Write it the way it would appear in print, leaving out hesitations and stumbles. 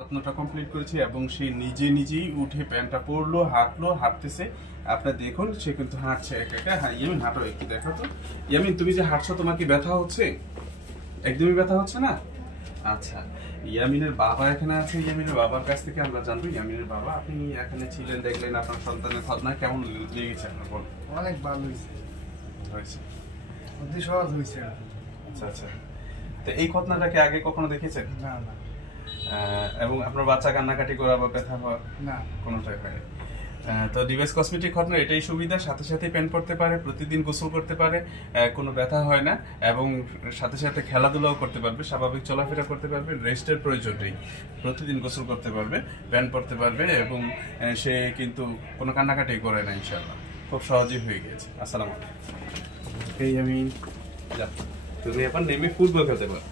যত্নটা complete করেছি এবং সে নিজেই উঠে প্যান্টটা পরলো, হাঁটলো, হাঁটতেছে। আপনার দেখুন সে কিন্তু হাঁটছে একা একা। হ্যাঁ ইয়ামিন হাঁটো, একটু দেখো তো। ইয়ামিন তুমি যে হাঁটছো তোমার কি ব্যথা হচ্ছে? একদমই ব্যথা হচ্ছে না? আচ্ছা, ইয়ামিনের বাবা এখানে আছে। ইয়ামিনের বাবার কাছ থেকে আমরা জানবো। ইয়ামিনের বাবা, আপনি এখানে ছিলেন, দেখলেন আপনার সন্তানের খতনা, কেমন লেগেছে আপনার? বলুন। অনেক ভালো হয়েছে, হয়েছে, অতি সহজ হয়েছে। আচ্ছা আচ্ছা। তো এই খতনাটাকে আগে কখনো দেখেছেন? না না। এবং আপনার বাচ্চা কান্নাকাটি করা বা ব্যথা হওয়া না, কোনোটাই হয়? তো ডিভাইস কসমেটিক খতনার এটাই সুবিধা, সাথে সাথে প্যান্ট পরতে পারে, প্রতিদিন গোসল করতে পারে, কোনো ব্যথা হয় না, এবং সাথে সাথে খেলাধুলাও করতে পারবে, স্বাভাবিক চলাফেরা করতে পারবে, রেস্টের প্রয়োজন নেই, প্রতিদিন গোসল করতে পারবে, প্যান্ট পরতে পারবে, এবং সে কিন্তু কোনো কান্নাকাটি করে না ইনশাআল্লাহ। খুব সহজেই হয়ে গেছে। আসসালামু আলাইকুম। এই আমি তুমি এখন নেমে ফুটবল খেলতে পারো।